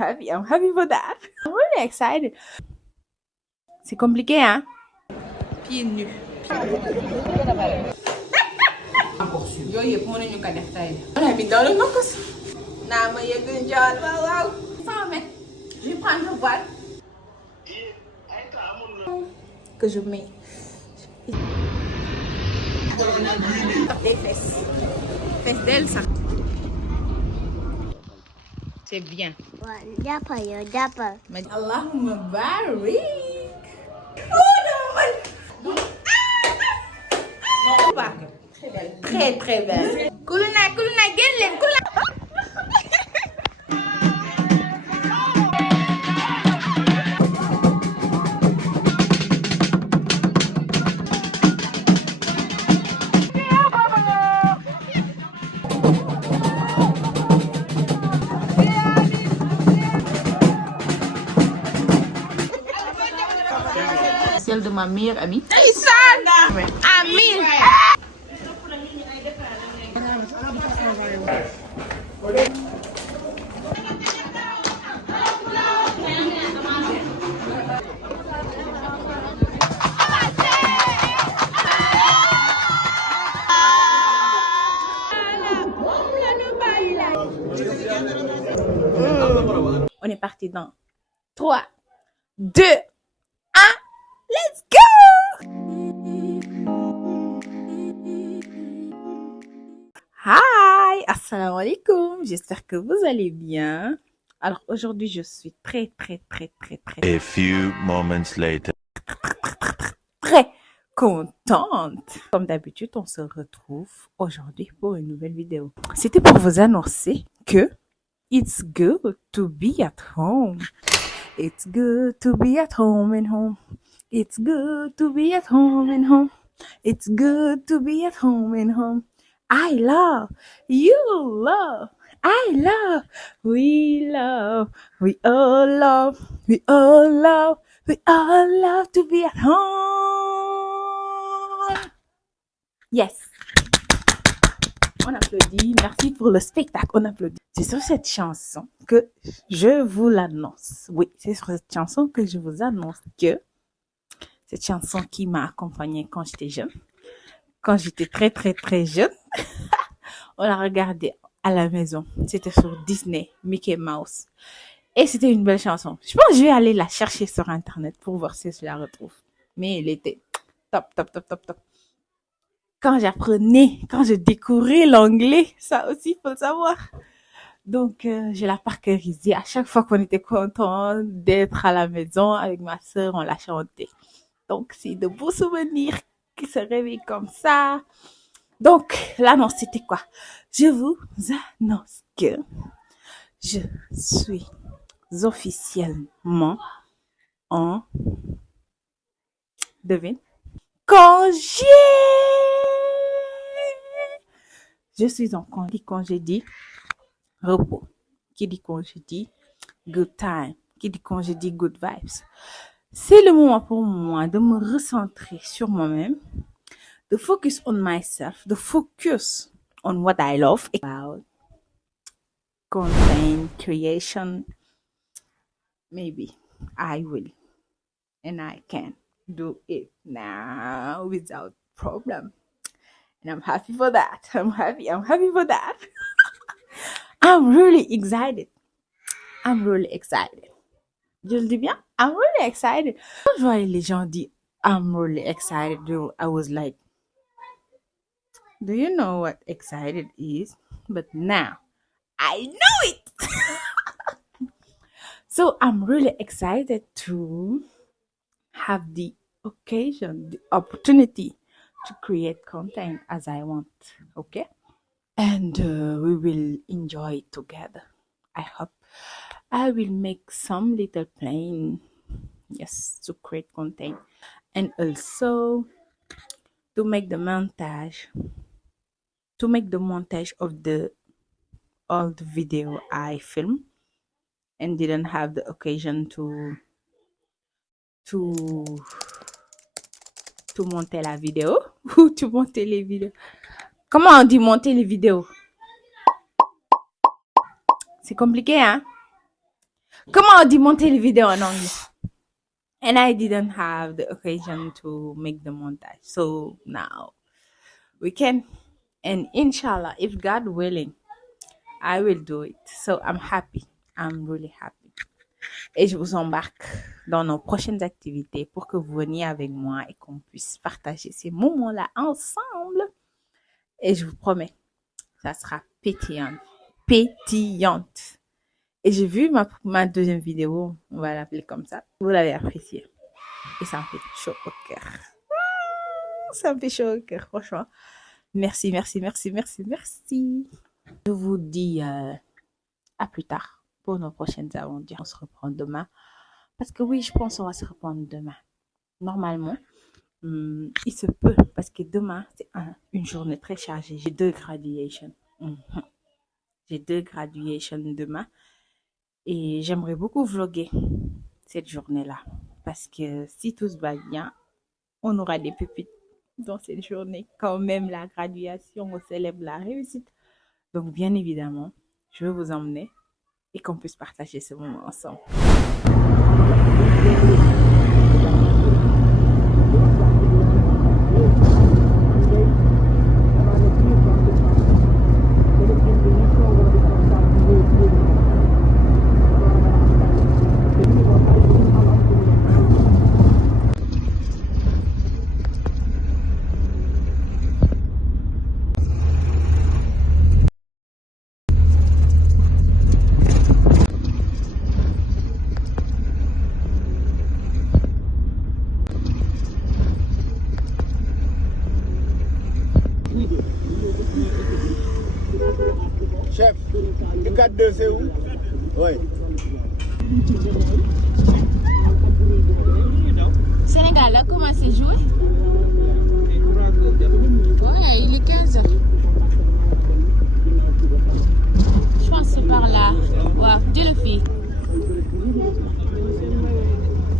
I'm happy for that. I'm really excited. C'est compliqué, hein? Pieds nus. Yooyu yëpp mën nañu ko def tey. Wala bi daw la nga ko si. Naa ma yëg njool waaw waaw. 100 mètres. Je vais prendre le voile. Que je mets. Des fesses. Fesses d'elle, ça. C'est bien. Jàppal yow jàppal. Allahumma barik. Oh non, man. Très très belle. Kuluna, génn leen kuluna. Celle de ma meilleure amie. Amine. On est parti dans 3, 2, 1, let's go! Hi, assalamu alaikum, j'espère que vous allez bien. Alors aujourd'hui, je suis très A few moments later. très contente. Comme d'habitude, on se retrouve aujourd'hui pour une nouvelle vidéo. C'était pour vous annoncer que it's good to be at home. It's good to be at home and home. It's good to be at home and home. It's good to be at home and home. I love, you love, I love, we love, we all love, we all love, we all love to be at home. Yes. On applaudit. Merci pour le spectacle. On applaudit. C'est sur cette chanson que je vous l'annonce. Oui, c'est sur cette chanson que je vous annonce que cette chanson qui m'a accompagnée quand j'étais jeune. Quand j'étais très jeune, on l'a regardée à la maison. C'était sur Disney, Mickey Mouse. Et c'était une belle chanson. Je pense que je vais aller la chercher sur Internet pour voir si je la retrouve. Mais elle était top. Quand je découvrais l'anglais, ça aussi, il faut le savoir. Donc, je la parcourisais. À chaque fois qu'on était content d'être à la maison avec ma sœur, on la chantait. Donc, c'est de beaux souvenirs qui se réveillent comme ça. Donc, l'annonce, c'était quoi? Je vous annonce que je suis officiellement en... Devine? Congé! Je suis en congé dit repos. Qui dit congé dit good time. Qui dit congé dit good vibes. C'est le moment pour moi de me recentrer sur moi-même, de focus on myself, de focus on what I love about content creation. Maybe I will and I can do it now without problem. And I'm happy for that. I'm happy for that. I'm really excited. Je le dis bien? I'm really excited. Quand je voyais les gens dire I'm really excited, I was like, do you know what excited is? But now, I know it! So I'm really excited to have the occasion, the opportunity to create content as I want, okay? And we will enjoy it together. I hope I will make some little plan, yes, to create content, and also to make the montage of all the video I filmed and didn't have the occasion to monter la vidéo ou to monter les vidéos. Comment on dit monter les vidéos? C'est compliqué, hein? Comment on dit monter les vidéos en anglais? And I didn't have the occasion to make the montage. So now we can. And inshallah, if God willing, I will do it. So I'm happy. I'm really happy. Et je vous embarque dans nos prochaines activités pour que vous veniez avec moi et qu'on puisse partager ces moments-là ensemble. Et je vous promets, ça sera pétillante. Pétillante. Et j'ai vu ma deuxième vidéo, on va l'appeler comme ça. Vous l'avez appréciée. Et ça me fait chaud au cœur. Ça me fait chaud au cœur, franchement. Merci, merci, merci, merci, merci. Je vous dis à plus tard pour nos prochaines aventures. On se reprend demain. Parce que oui, je pense qu'on va se reprendre demain. Normalement, il se peut. Parce que demain, c'est une journée très chargée. J'ai 2 graduations. J'ai 2 graduations demain. Et j'aimerais beaucoup vlogger cette journée-là. Parce que si tout se passe bien, on aura des pépites dans cette journée. Quand même, la graduation, on célèbre la réussite. Donc, bien évidemment, je veux vous emmener et qu'on puisse partager ce moment ensemble. Chef, le 4-2 c'est où? Oui. Sénégal a commencé à jouer. Ouais, il est 15h. Je pense que c'est par là. Waouh, Dieu le fit.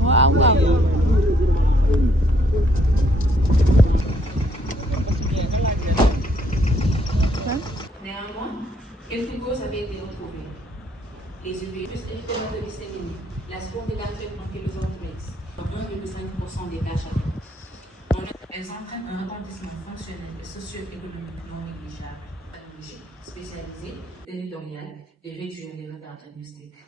Waouh, waouh. Néanmoins, quelques causes avaient été retrouvées. Les UV plus évidemment de l'hystérémie, la seconde est traitement philosophique, 1,5% des cas chacun. Elles entraînent un retentissement fonctionnel et socio-économique non négligeable, pathologique, spécialisée, territoriale et réduire les retards diagnostiques.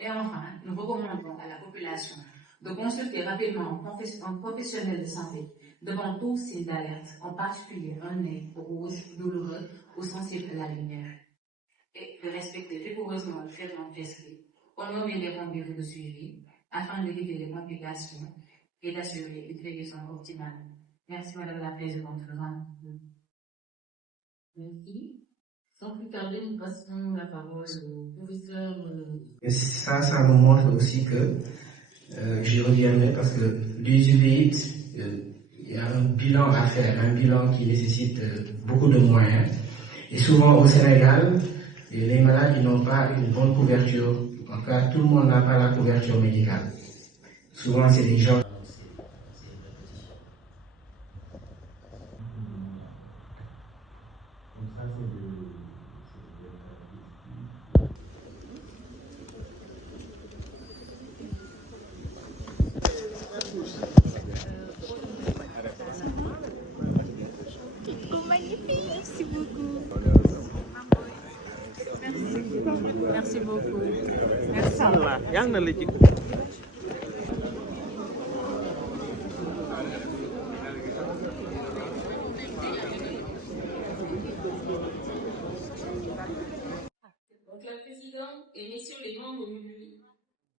Et enfin, nous recommandons à la population de consulter rapidement un professionnel de santé devant tous ces alertes, en particulier un nez rouge, douloureux ou sensible à la lumière, et de respecter rigoureusement le traitement prescrit, honorer les rendez-vous de suivi afin d'éviter les complications et d'assurer une guérison optimale. Merci Madame la Présidente. Merci. Sans plus tarder, nous passons la parole au professeur. Ça nous montre aussi que, j'y reviendrai parce que l'USUVX, il y a un bilan à faire, un bilan qui nécessite beaucoup de moyens. Et souvent au Sénégal, les malades ils n'ont pas une bonne couverture. En cas, tout le monde n'a pas la couverture médicale. Souvent, c'est des gens. Merci beaucoup. Inch'Allah, yal na la ci. Donc la présidente et messieurs les membres réunis,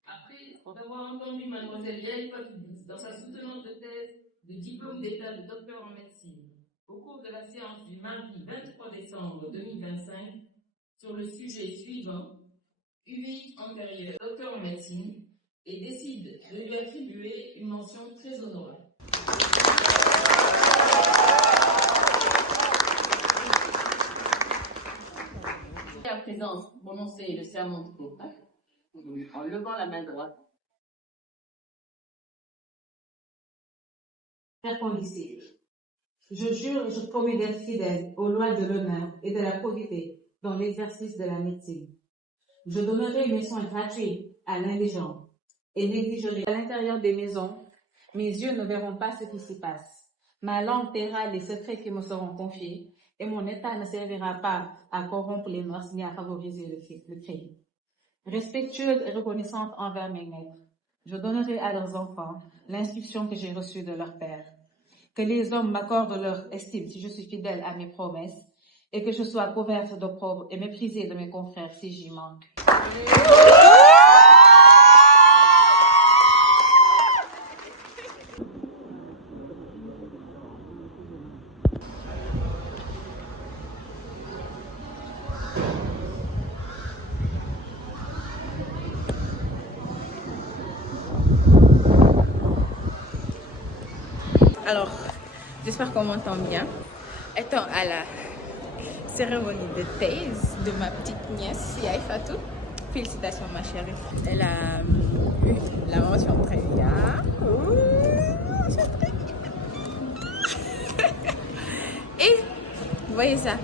après avoir entendu mademoiselle Yael Fakidis dans sa soutenante thèse de diplôme d'état de docteur en médecine au cours de la séance du mardi 23 décembre 2025 sur le sujet suivant, UVI antérieur, docteur en médecine, et décide de lui attribuer une mention très honorable. À présent, prononcer le serment de Hippocrate en levant la main droite. Frère condisciple, je jure et je promets d'être fidèle aux lois de l'honneur et de la probité dans l'exercice de la médecine. Je donnerai une leçon gratuite à l'indigent et négligerai à l'intérieur des maisons, mes yeux ne verront pas ce qui s'y passe. Ma langue taira les secrets qui me seront confiés et mon état ne servira pas à corrompre les mœurs ni à favoriser le crime. Respectueuse et reconnaissante envers mes maîtres, je donnerai à leurs enfants l'instruction que j'ai reçue de leur père. Que les hommes m'accordent leur estime si je suis fidèle à mes promesses et que je sois couverte d'opprobre et méprisée de mes confrères si j'y manque. Alors, j'espère qu'on m'entend bien. Étant à la cérémonie de thèse de ma petite nièce, Yaï Fatou. Félicitations ma chérie. Elle a eu la mention très bien. Et vous voyez ça,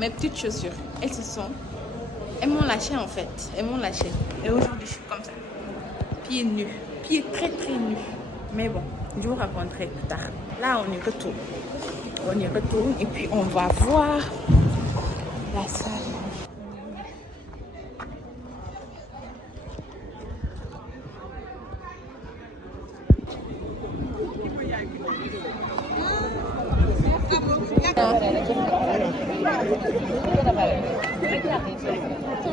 mes petites chaussures, elles m'ont lâché en fait. Elles m'ont lâché. Et aujourd'hui, je suis comme ça. Pieds nus. Pieds très très nus. Mais bon, je vous raconterai plus tard. Là, on y retourne. On y retourne et puis on va voir la salle.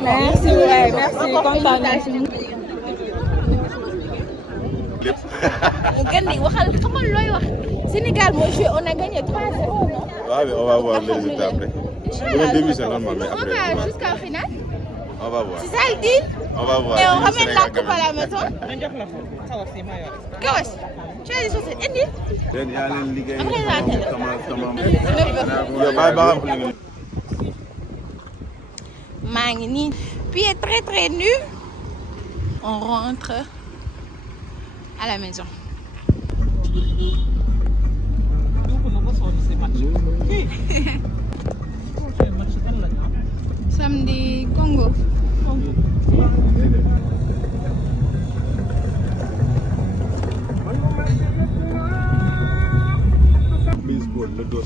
Merci, ouais, merci. Content, merci. Sénégal, moi, on a gagné 3-0, non? Ouais, on va voir les résultats après. Le début, c'est normal, mais après. On va jusqu'au final? On va voir. C'est ça le deal? On va voir. Et on ramène la coupe à la maison? Kawas, tu as des choses? Indi? Magni. Pied très très nu. On rentre à la maison. Samedi Congo. Baseball, le dos.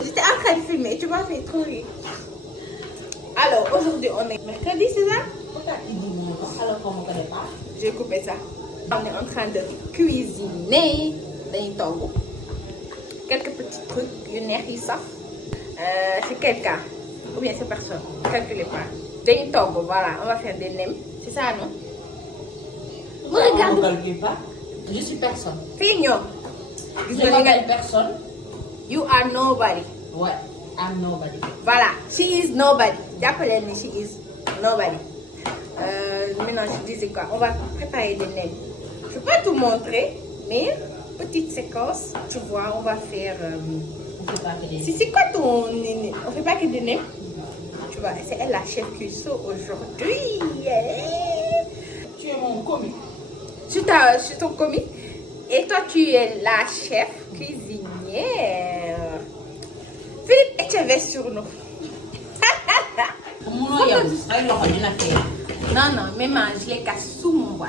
J'étais en train de filmer, tu m'as fait trop rire. Alors, aujourd'hui, on est mercredi, c'est ça? Alors qu'on ne connaît pas. J'ai coupé ça. On est en train de cuisiner des togos. Quelques petits trucs, yu neex yi saf. C'est quelqu'un, ou bien c'est personne. Calculez pas. Des togos, voilà, on va faire des nems. C'est ça, non? Regarde. Ne calcule pas. Je suis personne. Figno. Je m'appelle personne. You are nobody. Ouais, I'm nobody. Voilà, she is nobody. D'après elle, she is nobody. Maintenant, je disais quoi? On va préparer des nems. Je ne vais pas tout montrer, mais petite séquence, tu vois, on va faire. On fait pas que des... C'est quoi ton. On fait pas que des nems? Tu vois, c'est elle la chef cuistot aujourd'hui. Tu es mon commis. Je suis ton commis. Et toi, tu es la chef cuisinière. Philippe Etcheves sur nous. Non, non, maman, je les casse sous mon bois.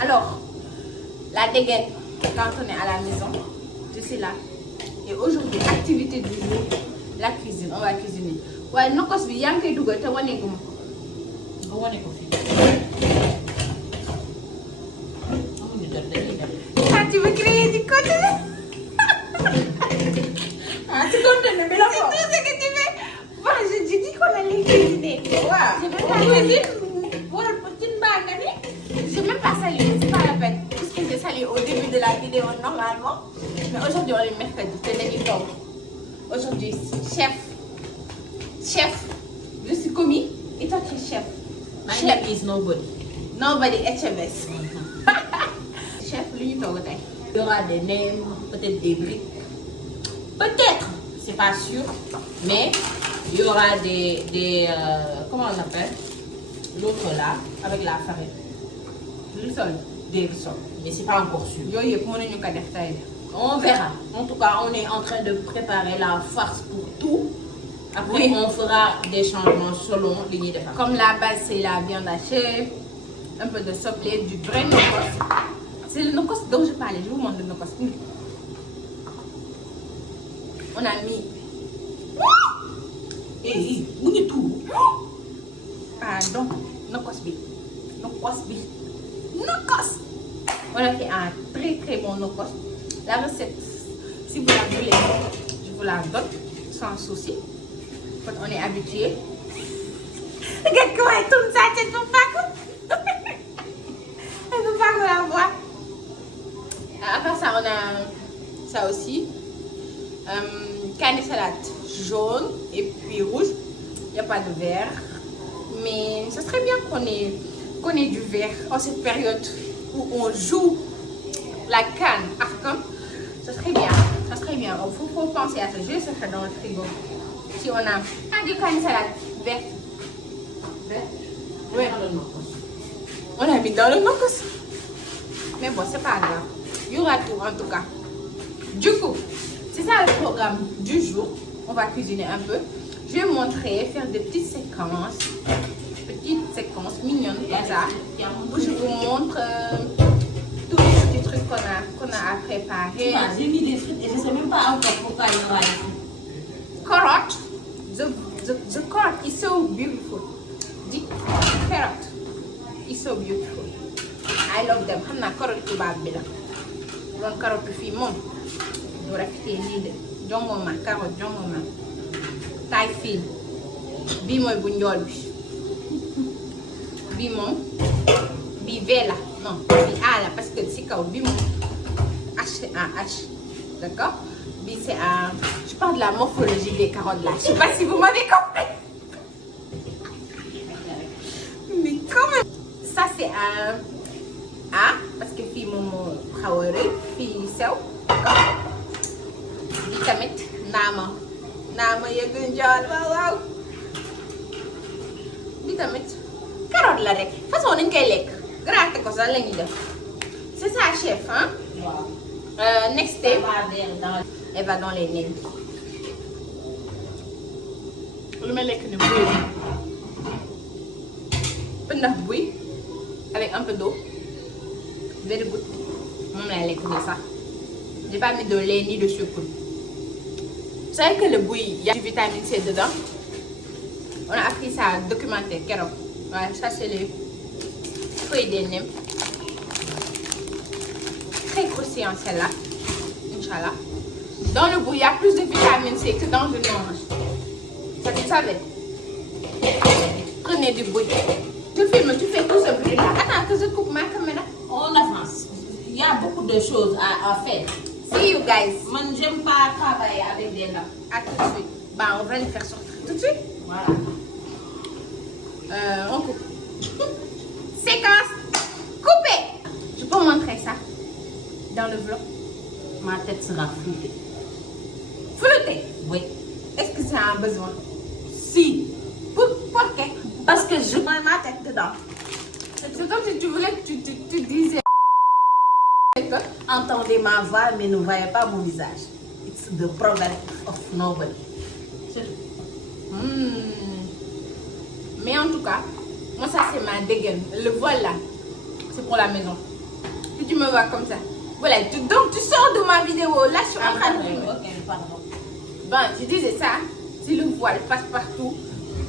Alors, la dégaine, quand on est à la maison, je suis là. Et aujourd'hui, activité du jour, la cuisine. On va cuisiner. Ouais, non, parce que y a un peu de gâteau, on est comme. On est comme. Ah, tu veux créer du contenu? Ah, tu contenu, mais là, c'est tout ce que tu fais. Bon, je dis qu'on allait cuisiner. Ouais. Je vais pas cuisiner. Pour le petit bagani. Je ne vais même pas saluer, c'est pas la peine. Puisque j'ai salué au début de la vidéo normalement. Mais aujourd'hui, on est mercredi, c'est l'émission. Aujourd'hui, chef. Chef. Je suis commis. Et toi, tu es chef. My name is nobody. Nobody, Etcheves. Chef, lui, il y aura des nems, peut-être des briques. Peut-être. c'est pas sûr, mais il y aura des comment on appelle l'autre là avec la farine. Le sol, des sols, mais c'est pas encore sûr. On verra. En tout cas, on est en train de préparer la farce pour tout. Après, oui, on fera des changements selon l'idée de farce. Comme la base, c'est la viande hachée, un peu de soblé, du vrai nokos. C'est le nokos dont je parlais. Je vous montre le nokos. On a mis. Et vous dites tout. Pardon, nokos bi. Nokos bi. Nokos. On a fait un très très bon nokos. La recette, si vous la voulez, je vous la donne sans souci. Quand on est habitué. Regarde comment elle tourne sa tête pour pas elle veut pas qu'on la voit. À part ça, on a ça aussi. Carne salade jaune et puis rouge. Il n'y a pas de vert. Mais ce serait bien qu'on ait du vert en cette période où on joue la canne afghane. Ce serait bien. Ça serait bien. Il faut penser à ça. Je vais se faire dans le frigo. Si on a du carne salade vert. Vert? Oui. On a mis dans le nokos. Mais bon, c'est pas grave. Il y aura tout en tout cas. Du coup, c'est ça le programme du jour. On va cuisiner un peu. Je vais montrer, faire des petites séquences mignonnes comme ça. Où je vous montre tous les petits trucs qu'on a à préparer. J'ai mis des frites et je ne sais même pas encore pourquoi il y aura des frites. Carrot. The carrot is so beautiful. The carrot is so beautiful. I love them. xam naa carotte tubaab bi la. Doon carotte fii moom du rafetee nii de jongoma carotte jongoma taille fine bii mooy bu njool bi bii moom bii V la non bii A la parce que si kaw bii moom H c'est un H, d'accord? Bii c'est un. Je parle de la morphologie des carottes là. Je sais pas si vous m'avez compris. Mais quand même. Ça c'est un A parce que fii moom moo xaw a rëy fii sew. Bii tamit naama yëg njool waaw. Bii tamit carotte la rek façon dañ koy lekk gratter ko sax la ñuy def. C'est ça chef hein? Next step. Elle va dans les nems. Lu may lekk ni buy pëndax buy avec un peu d'eau. Very good. Moom lay lekk nii sax. J'ai pas mis de lait ni de sucre. Vous savez que le bouilli, il y a du vitamine C dedans. On a appris ça à documenter keroog. Ouais, ça c'est les feuilles des nems. Très croustillant celle-là. Inch'Allah. Dans le bouilli, il y a plus de vitamine C que dans une orange. Ça, tu savais? Prenez du bouilli. Tu filmes, tu fais tout ce bruit-là. Attends que je coupe ma caméra. On avance. Il y a beaucoup de choses à faire. See you guys. Moi, j'aime pas travailler avec des lampes. À tout de suite. Bah, on va les faire sortir tout de suite. Voilà. On coupe. Séquence. Coupé. Je peux montrer ça dans le vlog. Ma tête sera floutée. Floutée? Oui. Est-ce que c'est un besoin? Si. Pourquoi? Parce que je mets ma tête dedans. C'est comme si tu voulais que tu disais. Entendez ma voix, mais ne voyez pas mon visage. It's the problem of nobody. C'est tout. Mais en tout cas, moi ça c'est ma dégaine. Le voile là, c'est pour la maison. Si tu me vois comme ça. Voilà, donc tu sors de ma vidéo. Là je suis en train de filmer. Ok, pardon. Bon, je disais ça. Si le voile passe partout,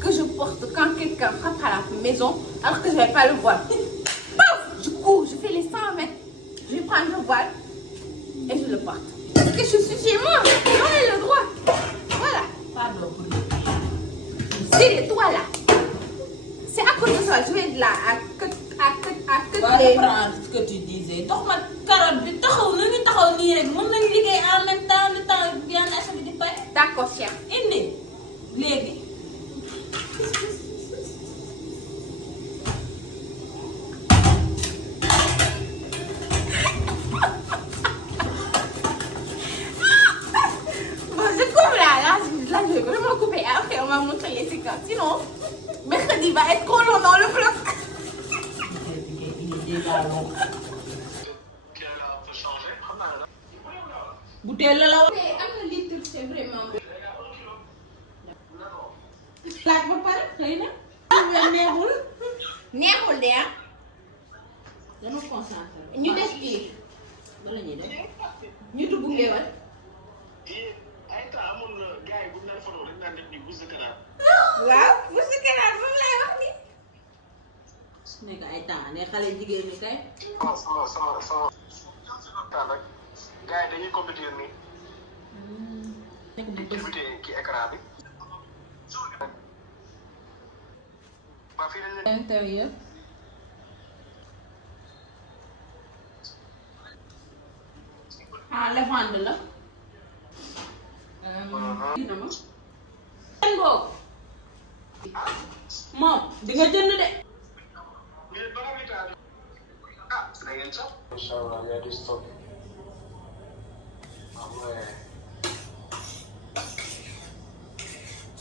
que je porte quand quelqu'un frappe à la maison, alors que je n'avais pas le voile. Paf, je cours, je fais les 100 mètres. Je vais prendre le voile et je le porte. Parce que je suis chez moi, j'en ai le droit. Voilà. Pardon. C'est toi là. C'est à cause de ça, je vais de là à que les... reprendre ce que tu disais. Donc ma carotte bi taxaw na ñu taxaw nii rek mën nañu liggéey en même temps le temps bien acheté di pare. D'accord, chef. Indi léegi. Bon, je coupe là, va montrer les séquences. Sinon, mercredi va être trop long dans le vlog. Il est déjà long. Bouteille la la. Am na litre, c'est vraiment. Laaj ba pare xëy na. neexul. neexul de ah. dama concentré. ñu des biir. bala ñuy def. ñu dugg ngeewal. waaw bu si kanam moom lay wax ni. nekk ay temps ne xale jigéen ñi kay. gars yi dañuy compétir nii. nekk na di débuté ci écran bi. waa fii dañ leen. Intérieur. ah lavande la. dina ma. kenn boobu. moom di nga jënd de. incha allah y a du stock.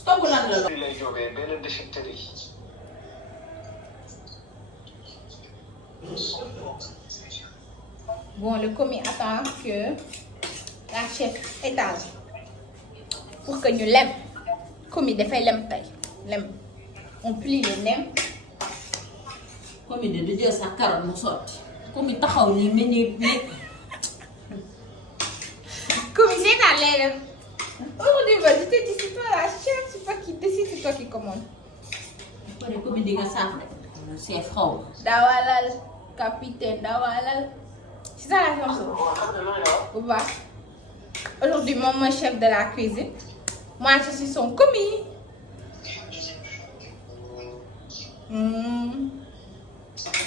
stop lan la. fii lay jógee benn déchetterie. Bon, le commis attend que la chef étage pour que ñu lem. Commis dafay lem tey lem. On plie les nems. comme de du jël sa carotte mu sotti. comme taxaw nii mel ni. Commis c'est à l'air. Aujourd'hui, bah, je te dis, c'est toi la chef, c'est toi qui décide, c'est toi qui commande. comme di nga saaf de. c'est xaw. Dawalal, capitaine, dawalal. C'est ça la chanson. Ou pas? Aujourd'hui, moi, mon chef de la cuisine. Moi, je suis son commis.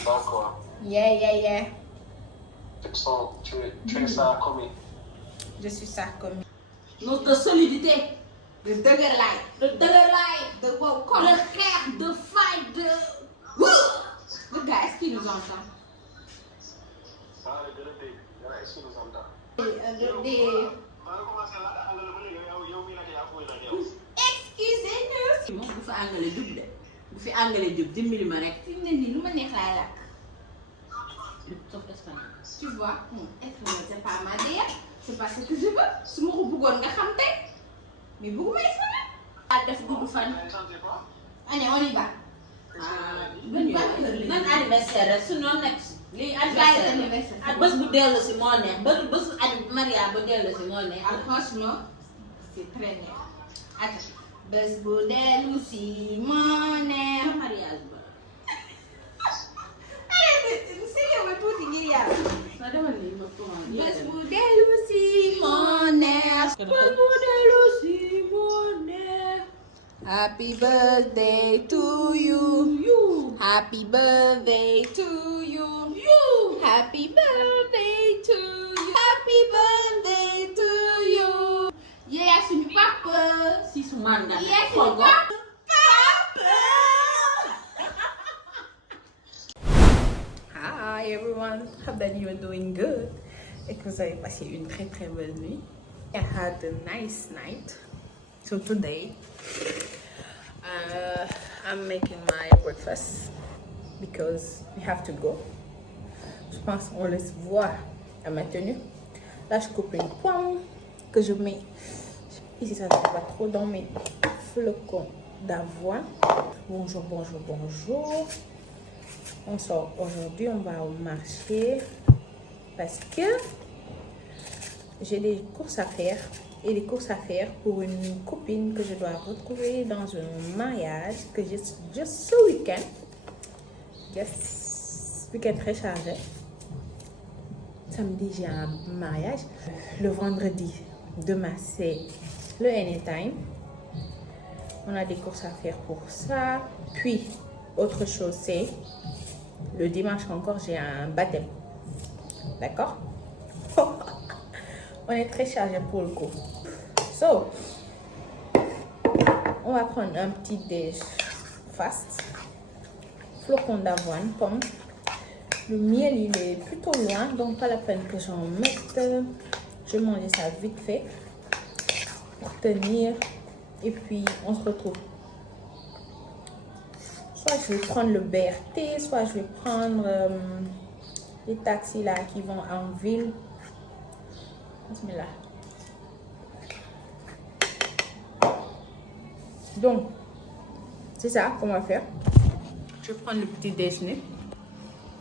D'accord. Yeah. Tu es ça commis. Je suis sa commis. notre solidité. Le dëgërlaay. De wow, comme de xeex de fight de. le gars, est-ce qu'il nous entend? Excusez-nous. moom bu fi àngale jub de. bu fi àngale jub dimbali ma rek. Fi mu ne nii lu ma neex laay lakk. sauf espagnol. Tu vois, espagnol c'est pas ma DA. C'est pas ce que je veux. Su ma ko bëggoon nga xam tey. Mais bëgguma espagnol. def gudd fan. Allez, on y va. man anniversaire rek su noonu nekk si. lii anniversaire ak bés bu dellu si moo neex bés Maria bu dellu si moo neex. Ah, franchement, c'est très neex. Attends. Bés bu dellu si moo neex. mariage ba. Allez, c'est yow ba tuuti ngir yàlla. sa demal nii ma commande. Bés bu dellu si moo neex. bés bu dellu si moo neex. Happy birthday to you. Happy birthday to you. Happy birthday to you. Happy birthday to you. Yeah, suñu papa. si su man nga. Yeah, suñu papa. Hi everyone. Hope that you are doing good et que vous avez passé une très très belle nuit. I had a nice night. So today I'm making my breakfast because we have to go. Je pense qu'on laisse voir à ma tenue. Là, je coupe une pomme que je mets ici, ça ne va pas trop dans mes flocons d'avoine. Bonjour. On sort aujourd'hui, on va au marché parce que j'ai des courses à faire. Et des courses à faire pour une copine que je dois retrouver dans un mariage que j'ai juste ce week-end. Yes, week-end très chargé. Samedi, j'ai un mariage. Le vendredi, demain, c'est le anytime. On a des courses à faire pour ça. Puis, autre chose, c'est le dimanche encore, j'ai un baptême. D'accord? On est très chargé pour le coup. So, on va prendre un petit déj fast. Flocons d'avoine, pommes. Le miel, il est plutôt loin, donc pas la peine que j'en mette. Je vais manger ça vite fait pour tenir. Et puis, on se retrouve soit je vais prendre le BRT, soit je vais prendre les taxis là qui vont en ville. Bismillah. Donc, c'est ça qu'on va faire. Je vais prendre le petit déjeuner.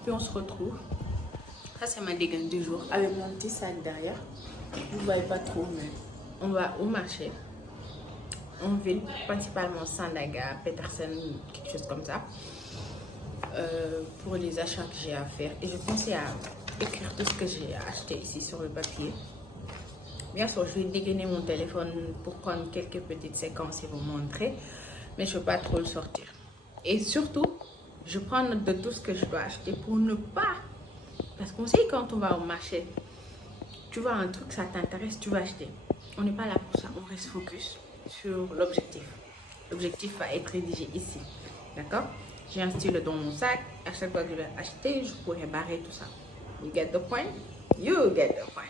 Puis on se retrouve. Ça, c'est ma dégaine du jour. Avec mon petit sac derrière. Vous ne voyez pas trop, mais on va au marché. En ville, principalement Sandaga, Petersen, quelque chose comme ça. Pour les achats que j'ai à faire. Et je pensais à écrire tout ce que j'ai acheté ici sur le papier. Bien sûr, je vais dégainer mon téléphone pour prendre quelques petites séquences et vous montrer. Mais je ne veux pas trop le sortir. Et surtout, je prends note de tout ce que je dois acheter pour ne pas... Parce qu'on sait quand on va au marché, tu vois un truc, ça t'intéresse, tu vas acheter. On n'est pas là pour ça, on reste focus sur l'objectif. L'objectif va être rédigé ici. D'accord? J'ai un stylo dans mon sac. À chaque fois que je vais acheter, je pourrais barrer tout ça. You get the point? You get the point.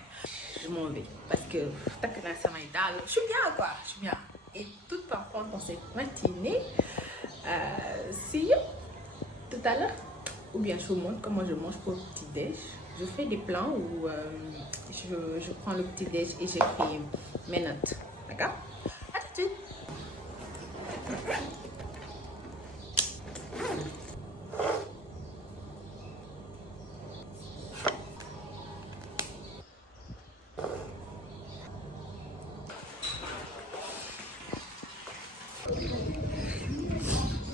Je m'en vais parce que je suis bien quoi, je suis bien. Et tout en pendant cette matinée, see you tout à l'heure. Ou bien je vous montre comment je mange pour le petit déj. Je fais des plans où je prends le petit déj et j'écris mes notes. D'accord? À tout de suite.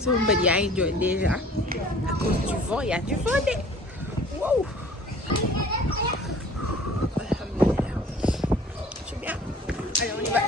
Son bët yaa ngi jooy déjà à cause du vent, il y a du vent de wow. Alhamdulillah. Je suis bien. Allez, on y va.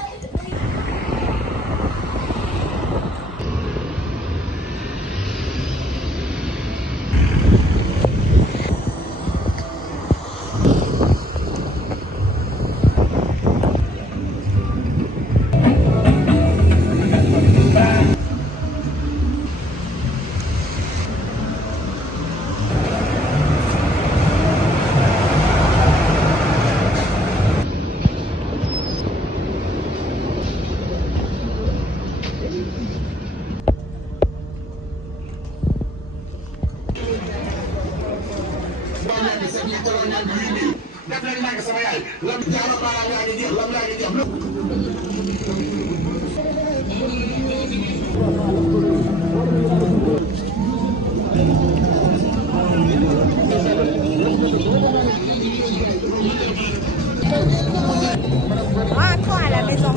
Rentrons à la maison.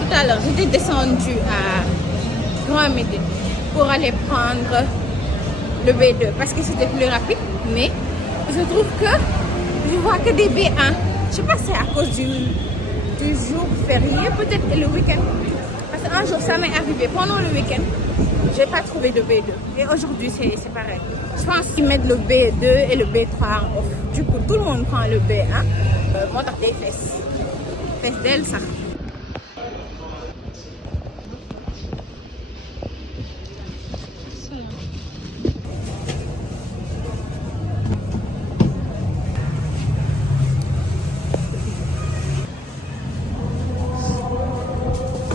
Tout à l'heure, j'étais descendue à Grand Médine pour aller prendre le B2 parce que c'était plus rapide, mais je trouve que je vois que des B1. Je sais pas si c'est à cause du jour férié, peut-être le week-end. Parce qu'un jour, ça m'est arrivé pendant le week-end, j'ai pas trouvé de B2. Et aujourd'hui, c'est pareil. Je pense qu'ils mettent le B2 et le B3 en off. Du coup, tout le monde prend le B1. Moo tax day fees del sax.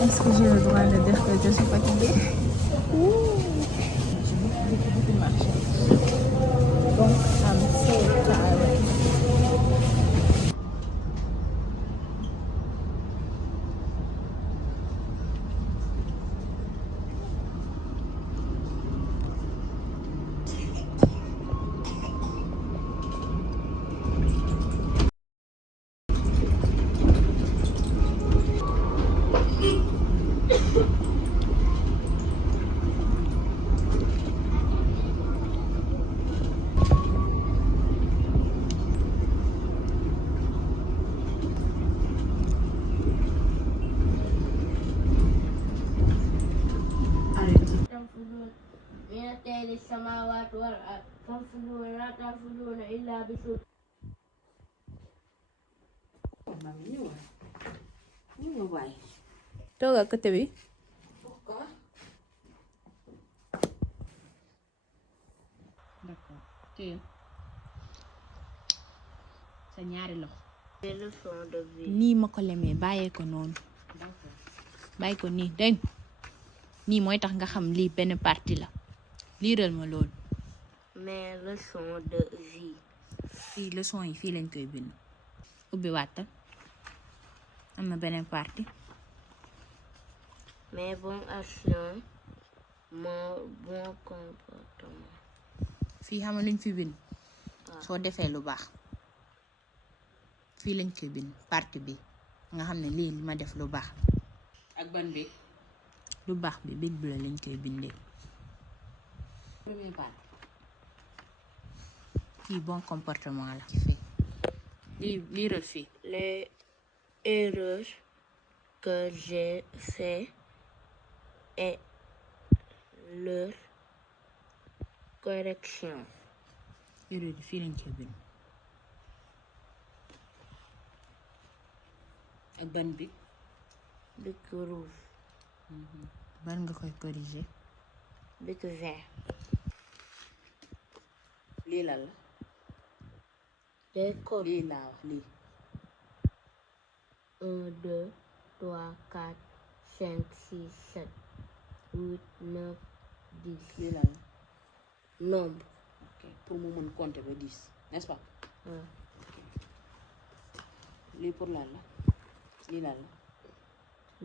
Est-ce que j'ai le droit de dire que je suis fatiguée? J'ai beaucoup marché. Donc, I'm so tired. السماوات والأرض تنفذون لا تنفذون إلا بسلطان. Toog à côté bi. Pourquoi? D'accord. Tu sa ñaari loxo. Des leçons de vie. Nii ma ko lemee bàyyee ko noonu. D'accord. Bàyyi ko nii dégg nii mooy tax nga xam lii benn partie la liiral ma loolu. Mes leçons de vie. fii leçon yi fii lañ koy bind ubbi waatal am na beneen partie. Mes bonnes actions, mon bon comportement. fii xam nga luñ fi bind soo defee lu baax fii lañ koy bind partie bi nga xam ne lii li ma def lu baax. ak ban bi lu baax bi bind bu la lañ koy bindee. première part fii bon comportement la. liiral fii. Les erreurs que j'ai fait et leur correction. erreur yi fii lañ koy bind. ak ban bi Bic rouge. ban nga koy corriger. Bic vert. lii lan la Les codes. lii laa wax lii 1, 2, 3, 4, 5, 6, 7, 8, 9, 10. lii lan la Nombre. ok pour mu mën compter ba 10 n'est-ce pas Ah. lii pour lan la lii lan la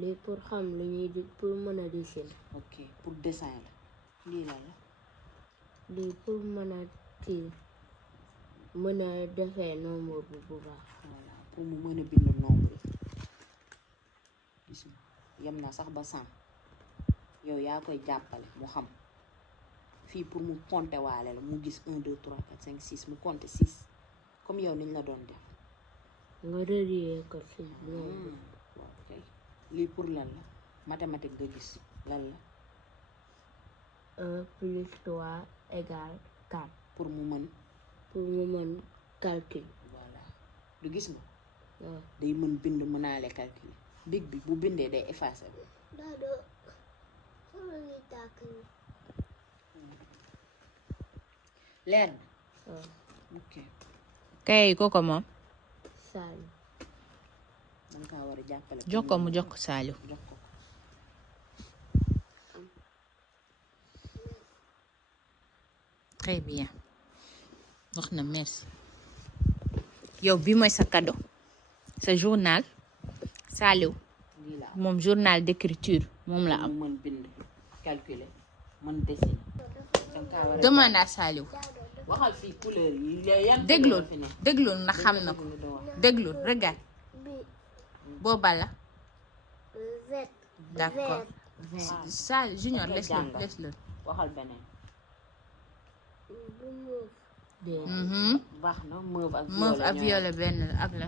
lii pour xam lu ñuy di pour mën a dessiner. ok pour dessin la lii lan la lii pour mën a kii mën a defee nombre bu baax. voilà pour mu mën a bind nombre gis nga yem na sax ba 100 yow yaa koy jàppale mu xam fii pour mu compter waale la mu gis 1 2 3 4 5 6 mu compter 6 comme yow niñ la doon def. nga relier ko ci nombre. ok lii pour lan la mathématique nga gis lan la 1 plus 3 égale 4. pour mu mën calcul. voilà du gis nga waaw. day mën bind mënaale calcul big bi bu bindee day effacer leer na waaw. ok kay koko moom. Sali. danga kaa war a jàppale jox ko mu jox ko Saliou. jox ko très bien wax na merci. yow bi mooy sa cadeau sa journal Saliou lii la moom journal d'écriture moom la am. mu mën bind calculer mën dessiner danga kaa war a demande à Saliou. waxal fii couleur yi yan déglul fi ne déglul na xam na ko déglul regarde booba la d'accord Sal Junior laisse-le waxal beneen baax na mauve ak violet benn la ak la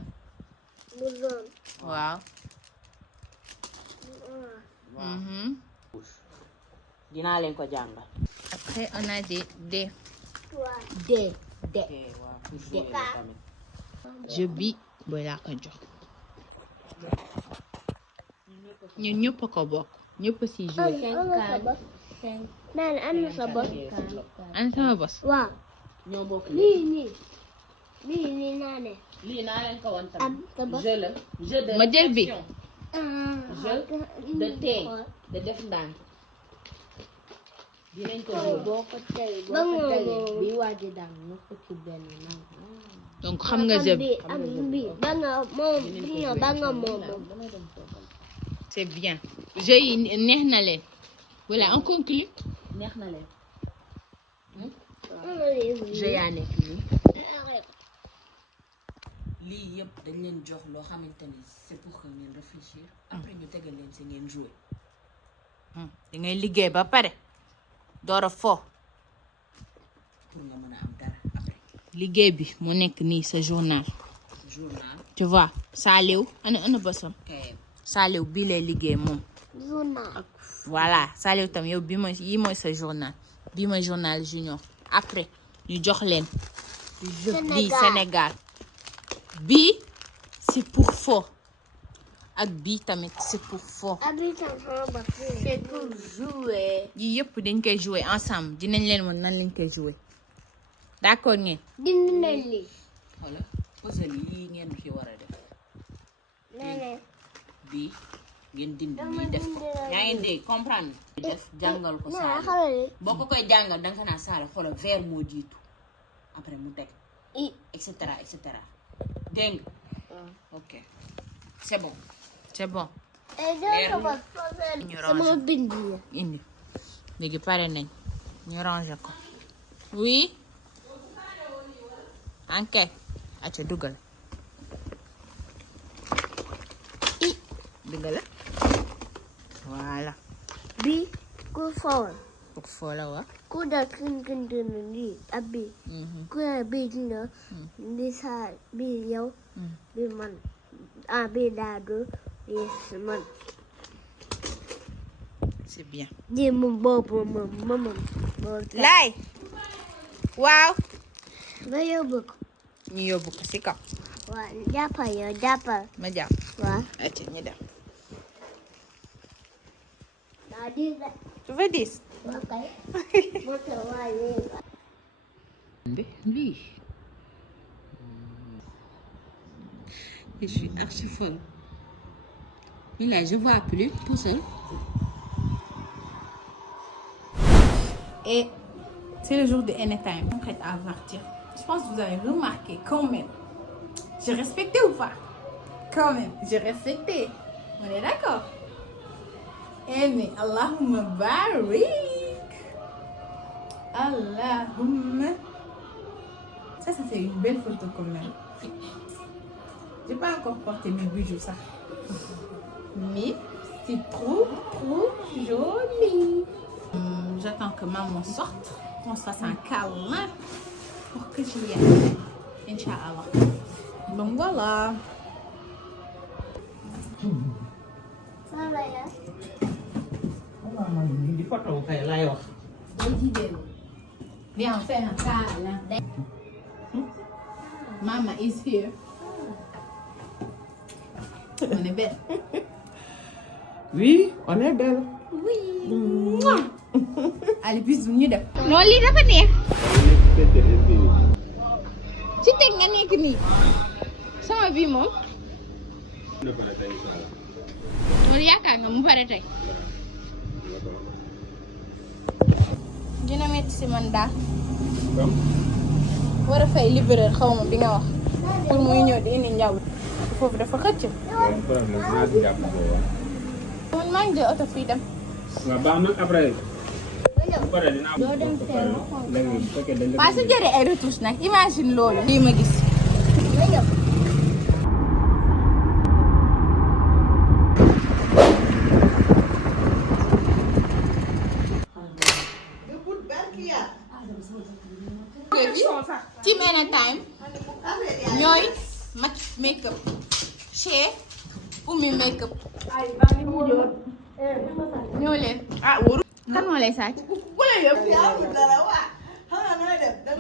waaw dinaa leen ko jàngal après on a des je bi booy laa ko jox ñun ñëpp ko bokk ñëpp si joué naan am na sa bos. an sama bos waaw. ñoo bokk lii naa ne. lii naa leen ko woon am tamit sa bos. jeu la jeu de ma jël bi jeu de tey de def ndànk dinañ ko jouer boo ko tegee bi waaj daan ñu ko ci benn nang. donc xam nga jeu bi am bi ba nga moom c'est bien jeu yi neex na leen voilà on conclut neex na leen jeu yaa nekk nii. lii yëpp dañ leen jox loo xamante ni c'est pour que ngeen réfléchir après ñu tegal leen si ngeen jouer da ngay liggéey ba pare door a fo pour nga mën a am dara après liggéey bi mu nekk nii sa journal tu vois Saliou ana bosam Saliou bii lay liggéey moom journal. voilà Saliou tam yow bi mooy sa journal bi mooy journal Junior après ñu jox leen bii Sénégal bii c'est pour fo ak bii tamit c'est pour fo c'est pour jouer. yii yëpp dañ koy jouer ensemble dinañ leen woon nan lañ koy jouer d'accord ngeen dindi nañ li. voilà puzzle yi ngeen fi war a def bii ngeen dindi lii def ko yaa ngi dégg comprendre def jàngal ko Saala boo ko koy jàngal danga ko naan Saala xoolal vert moo jiitu après mu teg et cetera dégg nga ok c'est bon ñu ranger indi léegi pare nañ ñu ranger ko oui anke acca dugal voilà bi ku fawal pour fola wa ku da kin ni abi ku da bi dina ni sa bi yow bi man bi dado bi man c'est bien di mu bobu mama lay waaw ba yóbbu ko ñu yóbbu ko ci kaw waaw jàppal ma jàpp waaw acca ñu dem tu veux 10 Lui. Je suis archi folle. Mais là, je vois plus tout seul. Et c'est le jour de anytime. Je suis prête à partir. Je pense que vous avez remarqué quand même. J'ai respecté ou pas? Quand même, j'ai respecté. On est d'accord? Eh mais Allahumma barik. Allahumma. Ça fait une belle photo quand même. J'ai pas encore porté mes bijoux, ça. Mais c'est trop joli. J'attends que maman sorte, qu'on se fasse un câlin pour que j'y aille. Inch'Allah. Donc voilà. Viens, on fait un câlin. Mama is here. On est belle. Oui, on est belle. Oui. Allez, bisous, ñu dem. Non, lii dafa neex. ci teg nga nekk nii. sama vie moom. loolu yaakaar nga mu pare tey. dina metti si man daal. war a fay livreur xaw ma bi nga wax. pour muy ñëw di indi njaw. foofu dafa xëcc. man maa ngi jël oto fii dem. waaw baax na après. waa su jëree ay retouche nag imagine loolu. lii ma gis. Team Anytime ñooy make-up chez Oumy make-up ñoo leen wóoru kan moo lay sàcc wala yow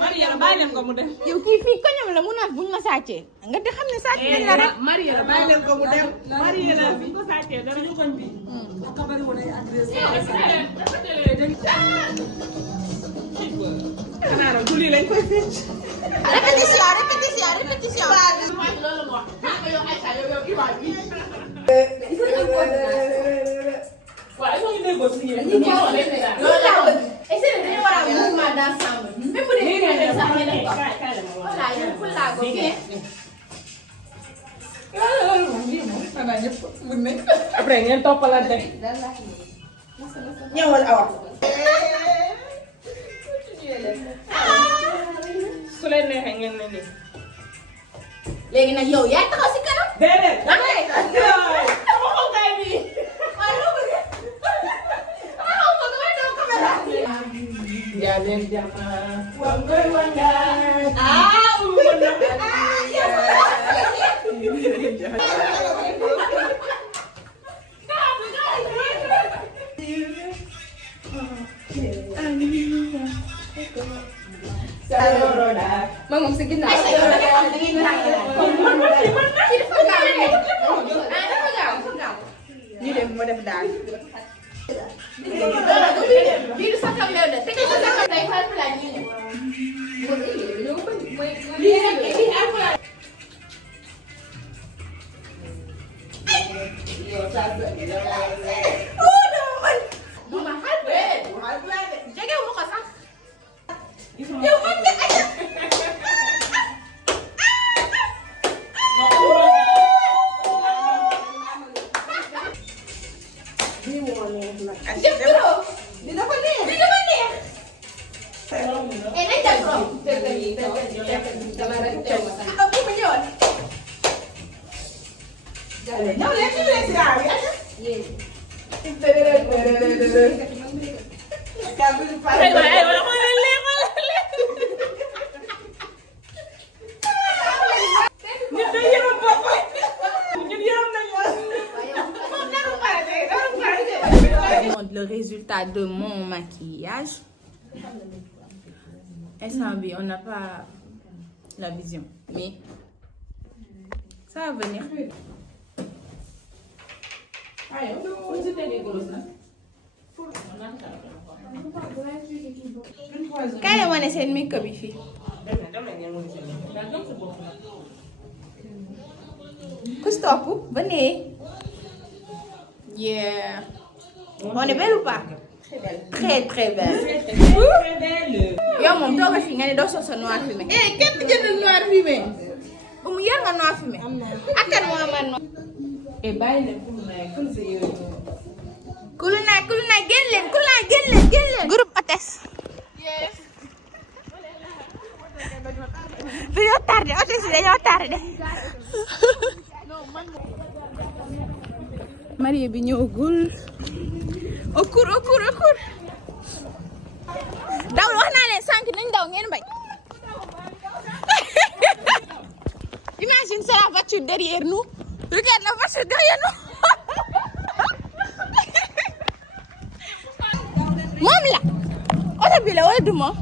Mariela bàyyi leen ko mu dem. yow kii fii koñam la mu naan buñ ma sàccee nga te xam ne sàcc nañ la rek Mariela bàyyi leen ko mu dem. Mariela buñ ko sàccee dara ñu koñ bi. xanaa nag guddi lañ koy fecc. répétition. waaw est-ce que ñu déggoo si ñëw. dañu war a mouvement d'ensemble. même bu dee ngeen sax ngeen def ko. voilà yéen fu laa ko après ngeen toppalante. ñëwal awa. su leen neexee ngeen ne nii. léegi nag yow yaa taxaw si kanam. déedéet. Jaajëf jamaa. Wangoy wangaay. moom si ginnaaw. ñu dem moo def daal. biir sakam lew de te ko sakam day xal la ñu ne Le résultat de mon maquillage. Instant B, on n'a pas la vision, mais ça va venir. Quand on essaie de make-up ici. Christophe, venez. Yeah. On est belle ou pas? Très très belle. Très belle. Yo moom doo nga fi nga ne doo soog sa noir fumé. Kenn jënd noir fumé. Yaa nga noir fumé. Akan moo man noir. Bàyyi leen kuluna génn leen. Groupe hôtesse. Dañoo tardé hôtesse yi dañoo tardé. Marié bi ñëwagul. Au cours. Daw wax naa leen sànq nañ daw ngeen bañ. Imagine c'est la voiture derrière nous. Regarde la voiture derrière nous. Moom la. Oto bi la wala du moom.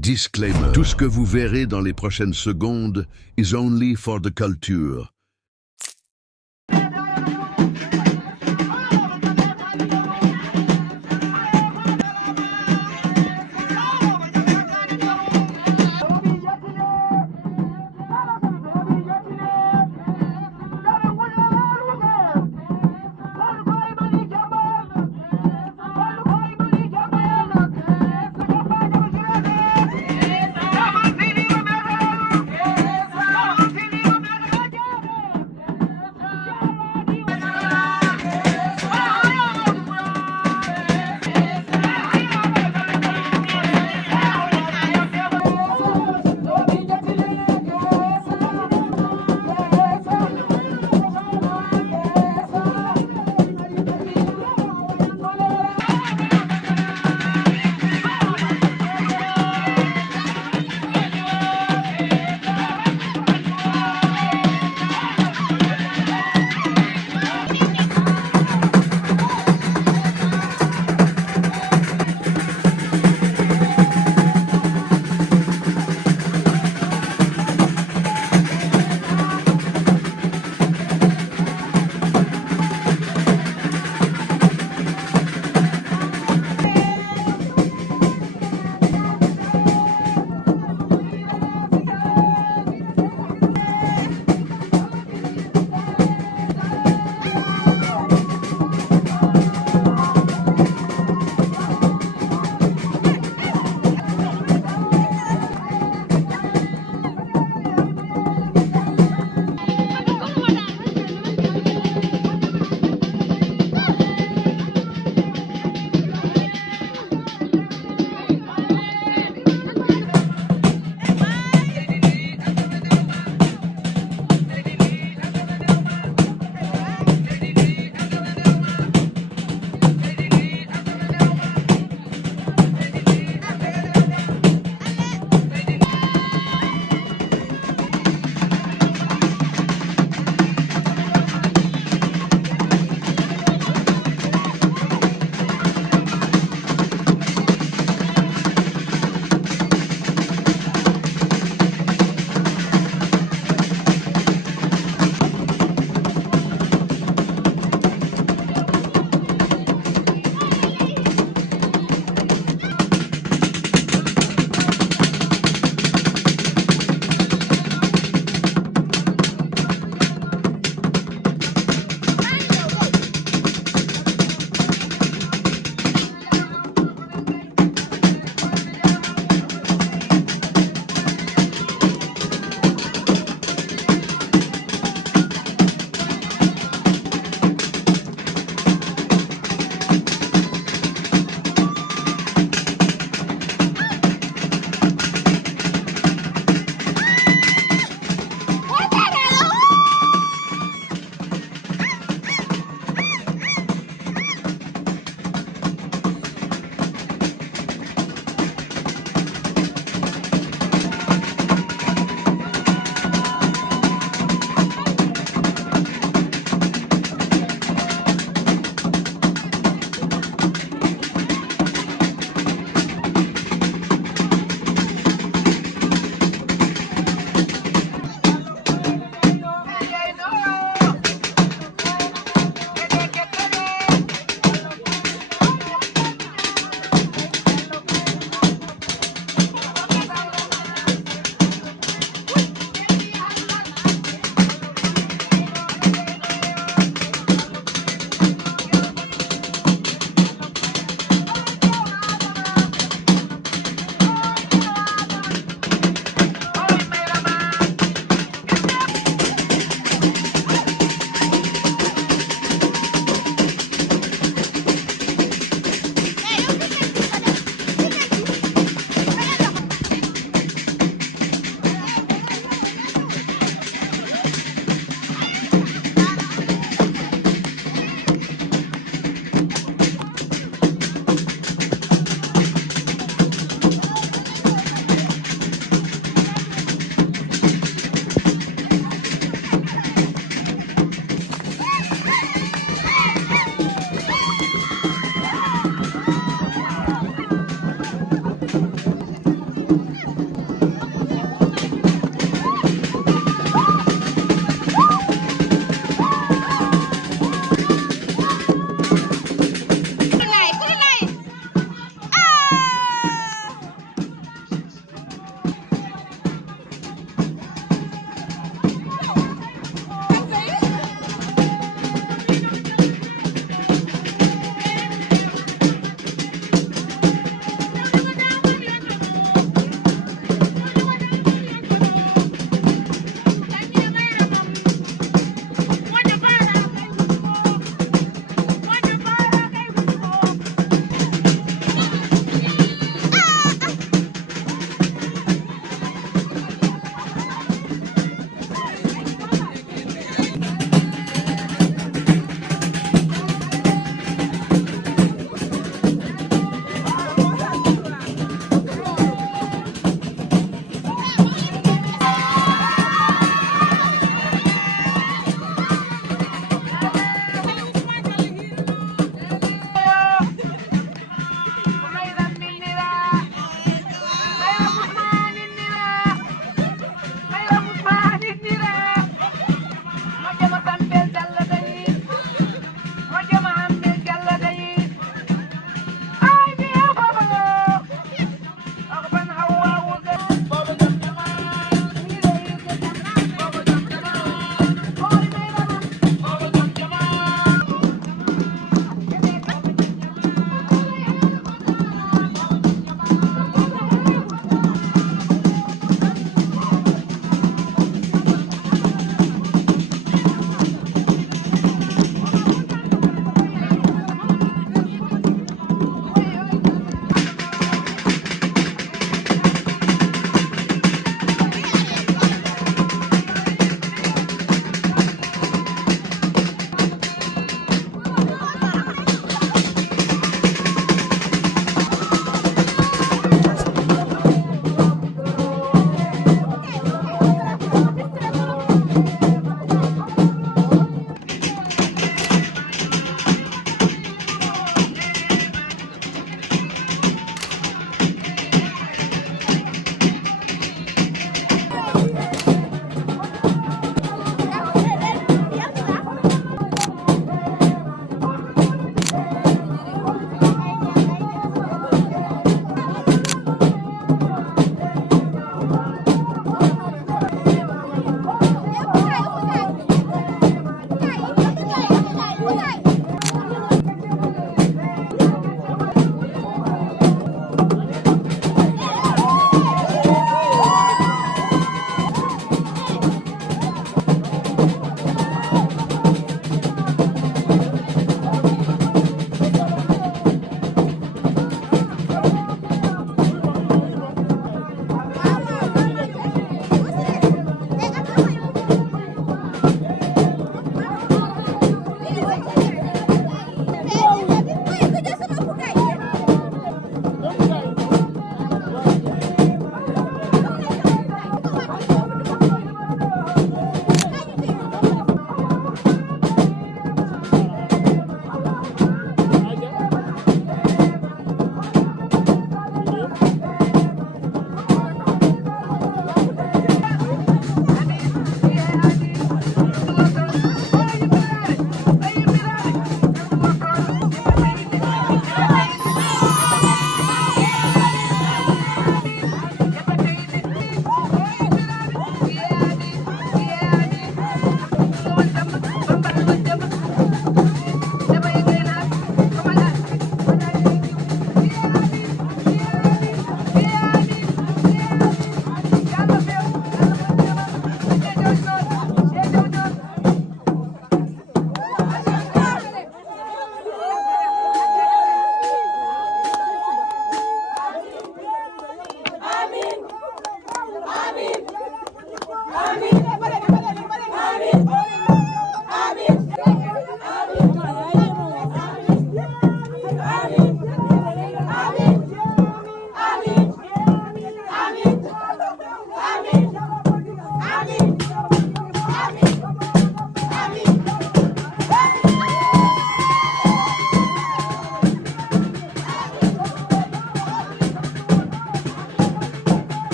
Disclaimer. Tout ce que vous verrez dans les prochaines secondes is only for the culture.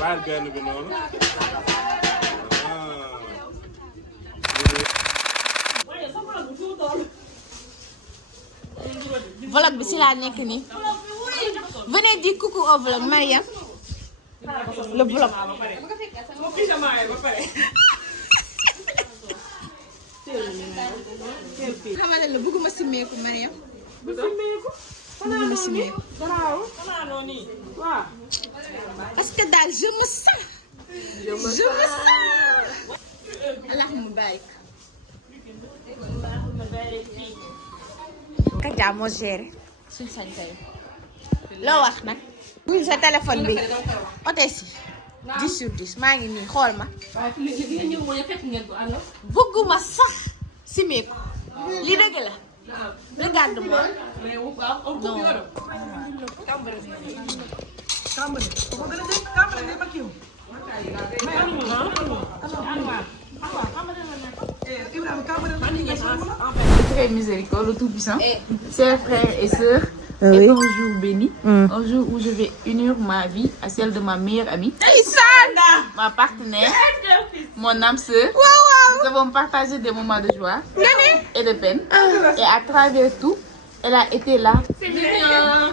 baal benn bi noonu. vlog bi si laa nekk nii. venez dire coucou au vlog Mariam. le vlog. xamal la bëgguma simmeeku Mariam. bëgguma simmeeku. parce que daal je me sens. allahumma barik. Kaja moo géré suñ sañ tey loo wax nag. buñ sa téléphone bi ote si 10 sur 10 maa ngi nii xool ma. bëgguma sax simeeku li dëgg la. regarde-moi. Très miséricordieux, le Tout-Puissant, chers frères et sœurs, est un jour béni, un jour où je vais unir ma vie à celle de ma meilleure amie, ma partenaire, mon âme sœur. Nous avons partagé des moments de joie et de peine, et à travers tout, elle a été là.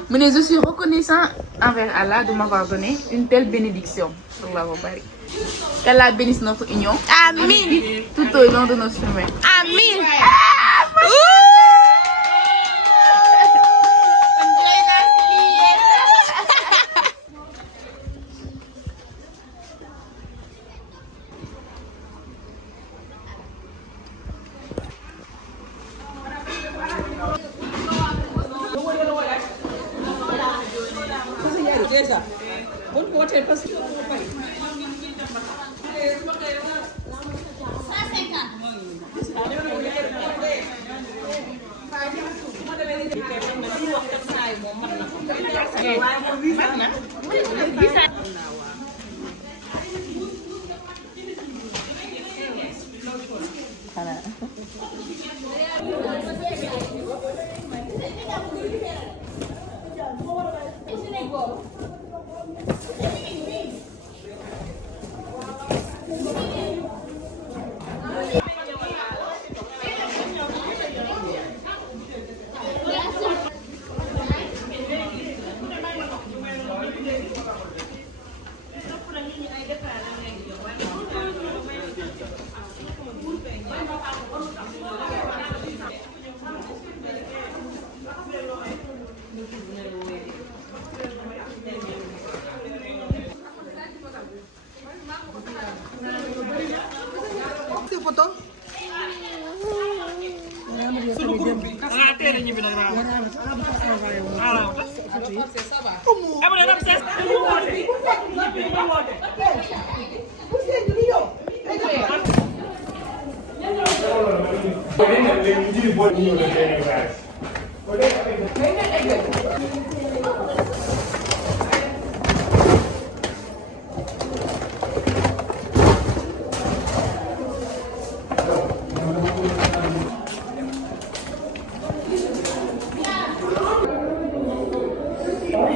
Mais je suis reconnaissant envers Allah de m'avoir donné une telle bénédiction. Qu'Allah bénisse notre union. Amin. Tout au long de notre chemin. Amin.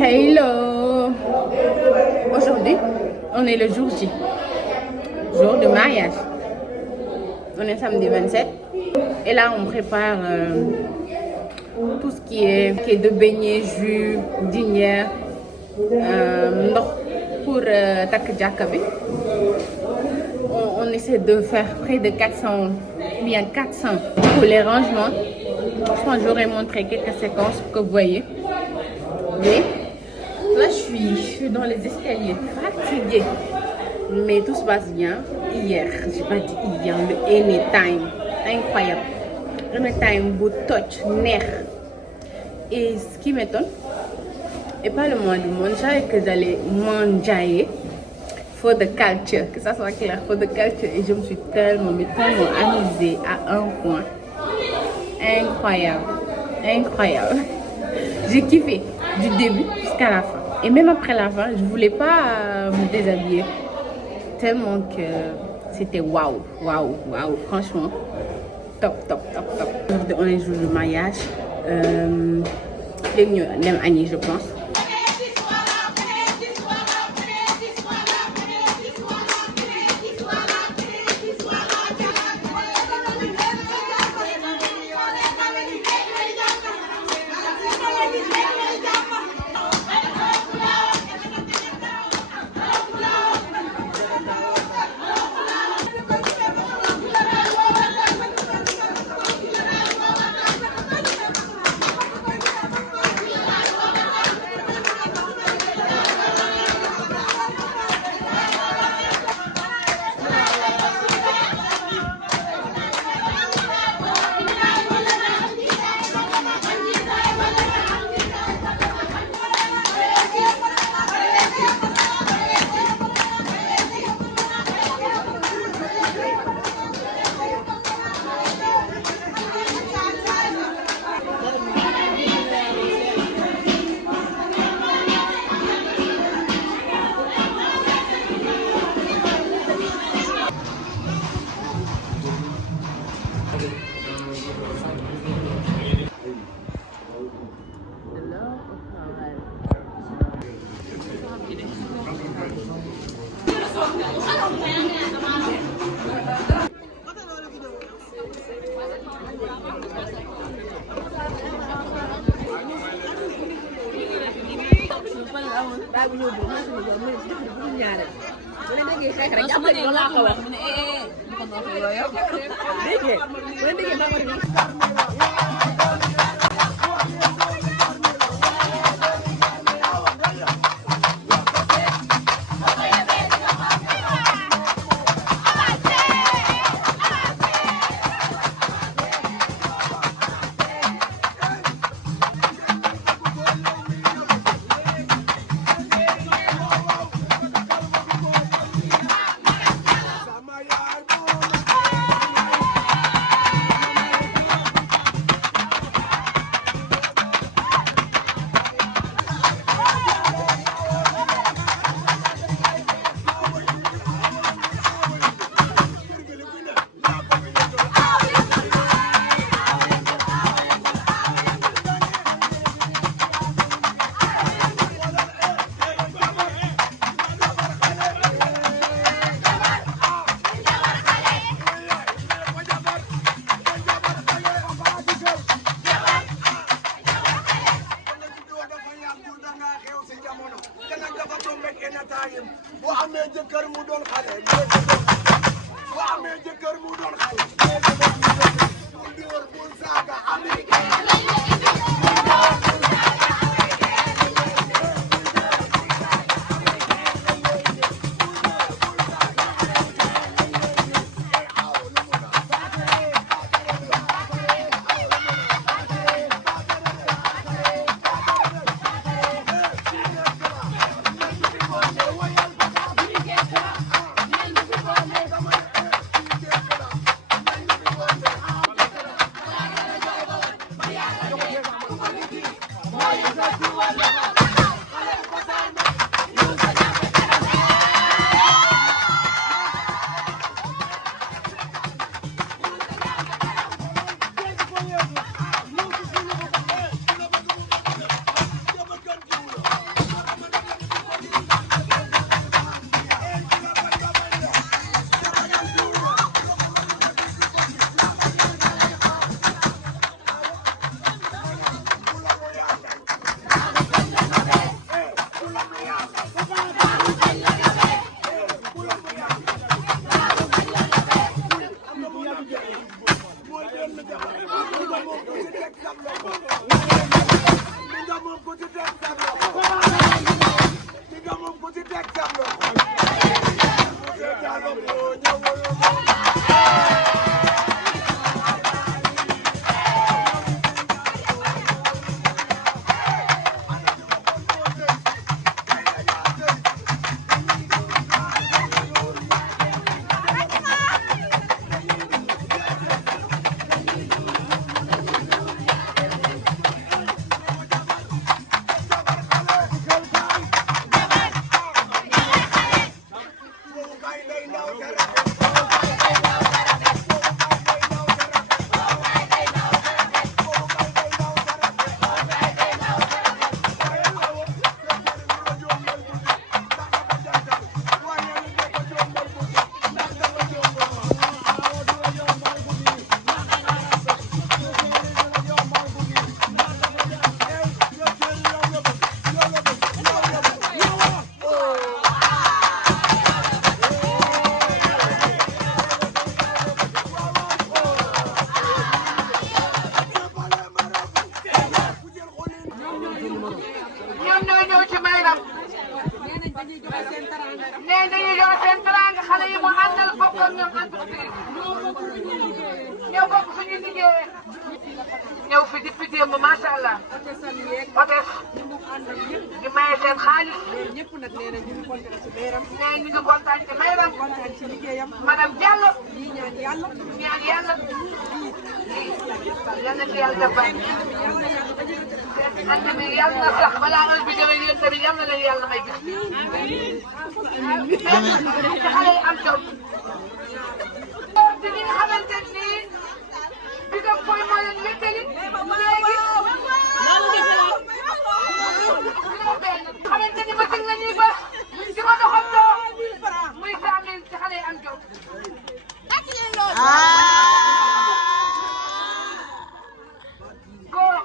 Hello. Aujourd'hui, on est le jour J, jour de mariage. On est samedi 27 et là on prépare tout ce qui est de beignets, jus, dînière, pour takk jàkka bi. On essaie de faire près de 400, bien 400. Pour les rangements, je pense que j'aurais montré quelques séquences que vous voyez. Mais là, je suis dans les escaliers, fatiguée. Mais tout se passe bien. Hier, j'ai pas dit hier, le anytime, incroyable. Anytime, beau touch, nerf. Et ce qui m'étonne, et pas le moins du monde, je savais que j'allais manger for the culture, que ça soit clair, for the culture. Et je me suis tellement amusée à un point. Incroyable, incroyable. J'ai kiffé du début jusqu'à la fin. Et même après la fin, je voulais pas me déshabiller. Tellement que c'était waouh. Franchement, top. On est le jour du mariage. léegi ñu dem añi je pense. toog suñu liggéey ñëw fi depuis démb macha allah Odes di maye seen xaalis ñëpp nag nee na ñu ngi kontaan ci meeram nee ñu ngi kontaan ci meeram kontaan ci liggéeyam madame Diallo ñaan yàlla yal na ci yàlla defal ante bi yàlla na sax balaa heure bi déwén yéen tamit yal na leen yàlla may gis ci xale yi am jom ci li nga xamante ni bi nga koy moo leen nettali léegi xamante ni bëccëg la ñuy baax ci ma doxantoo muy 100 000 ci xale yi am jom góor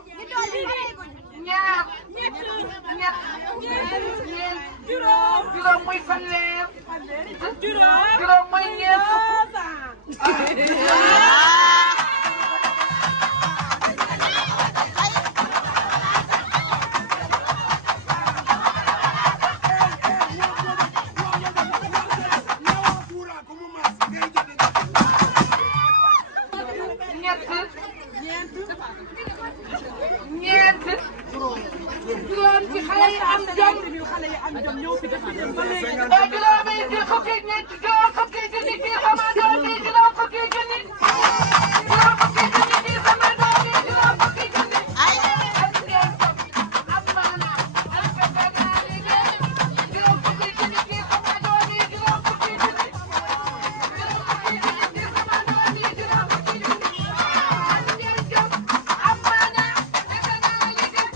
ñaar ñett ñeent juróom muy fanweer juróom muy ñeent ñeent juróom ci xale yi am jom juróom yi ci fukki ñeent juróom fukki junni ci sama doom yi juróom fukki junni juróom fukki junni ci sama doom yi juróom fukki junni am maanaam am fekk naa liggéey juróom fukki junni ci sama doom yi juróom fukki junni juróom fukki junni ci sama doom yi juróom fukki junni am maanaam fekk naa liggéey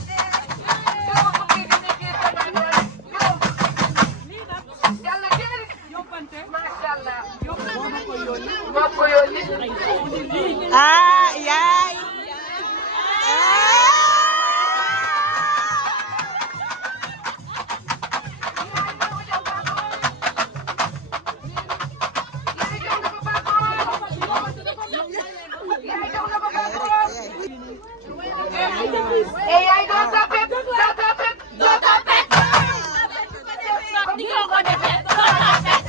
juróom fukki junni ci sama doom yi yàlla jërëjëf macha allah moo ko yónni yaay yaay doo tapet doo tapet doo tapet ni nga ko defee doo tapet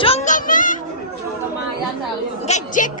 Jongane nga jekk